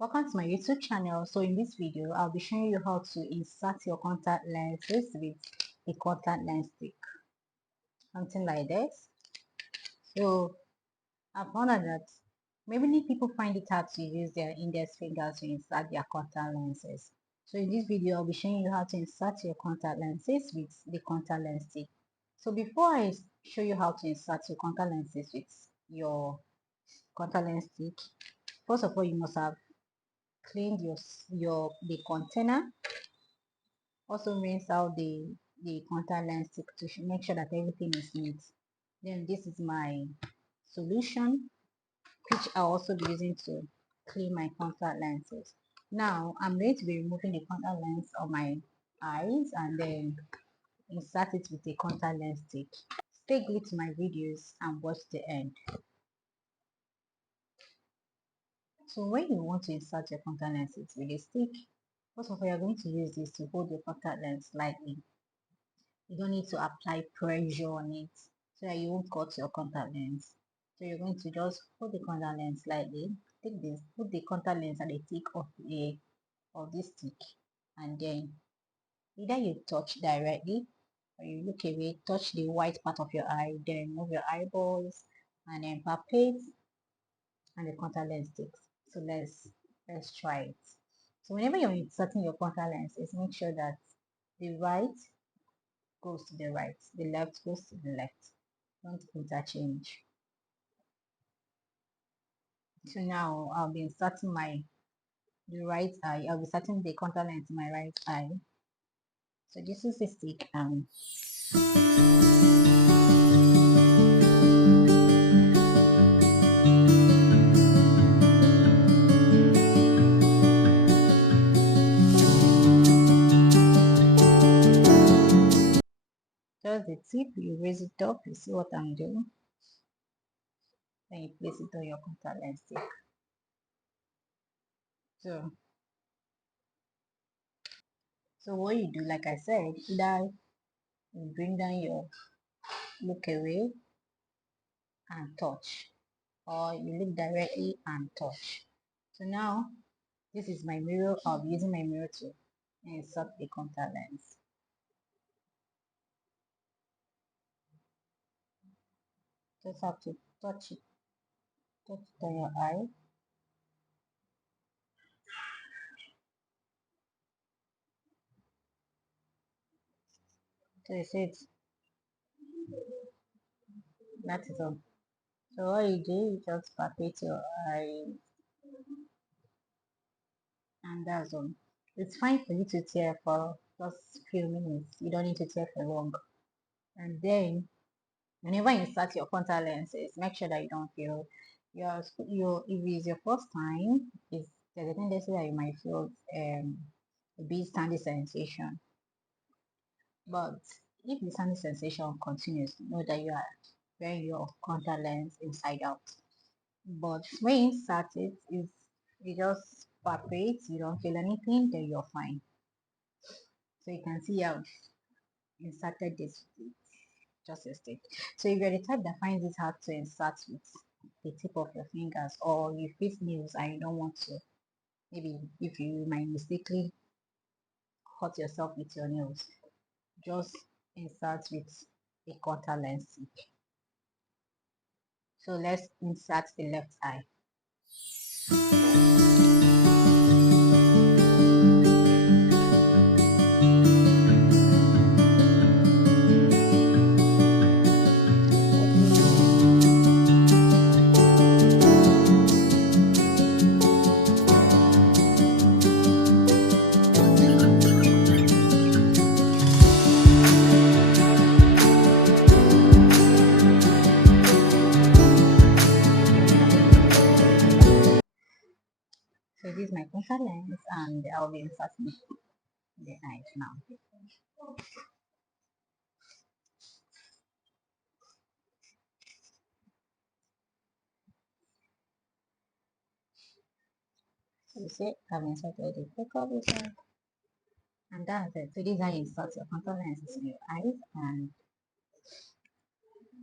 Welcome to my YouTube channel. So in this video, I'll be showing you how to insert your contact lenses with a contact lens stick. Something like this. So I found out that many people find it hard to use their index fingers to insert their contact lenses. So in this video, I'll be showing you how to insert your contact lenses with the contact lens stick. So before I show you how to insert your contact lenses with your contact lens stick, first of all, you must have cleaned the container. Also rinse out the contact lens stick to make sure that everything is neat. Then this is my solution, which I'll also be using to clean my contact lenses. Now I'm going to be removing the contact lens on my eyes and then insert it with a contact lens stick. Stay glued to my videos and watch the end. So when you want to insert your contact lenses with a stick, first of all, you're going to use this to hold your contact lens slightly. You don't need to apply pressure on it so that you won't cut your contact lens. So you're going to just hold the contact lens slightly. Take this, put the contact lens at the tip of this stick, and then either you touch directly or you look away, touch the white part of your eye, then move your eyeballs and then palpate and the contact lens sticks. So let's try it. So whenever you're inserting your contact lenses, make sure that the right goes to the right, the left goes to the left. Don't interchange. So now I'll be inserting the right eye. I'll be inserting the contact lens in my right eye. So this is the stick just the tip, you raise it up, you see what I'm doing. Then you place it on your contact lens stick. So what you do, like I said, either you bring down your look away and touch, or you look directly and touch. So now this is my mirror. I'll be using my mirror to insert the contact lens. Just have to touch it on your eye. So you see it, that is all. So what you do, you just palpate your eye, and that's all. It's fine for you to tear for just few minutes. You don't need to tear for long. And then whenever you insert your contact lenses, make sure that you don't feel if it's your first time, there's a tendency that you might feel a bit sandy sensation. But if the sandy sensation continues, know that you are wearing your contact lens inside out. But when you insert it, you just palpate, you don't feel anything, then you're fine. So you can see how inserted this with just a stick. So if you're the type that finds it hard to insert with the tip of your fingers, or you face nails and you don't want to, maybe if you might mistakenly cut yourself with your nails, just insert with a contact lens stick. So let's insert the left eye. So this is my contact lens and I'll be inserting the eyes now. So you see, I've inserted the focal result, and that's it. So this is how you insert your contact lenses in your eyes. And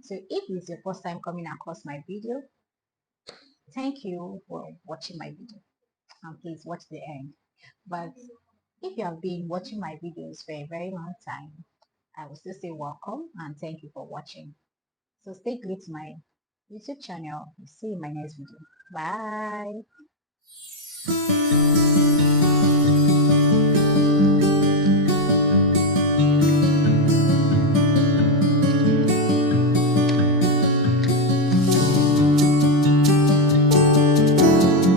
so if it's your first time coming across my video, thank you for watching my video. and please watch the end. But if you have been watching my videos for a very long time, I will still say welcome and thank you for watching. So stay glued to my YouTube channel. See you in my next video. Bye.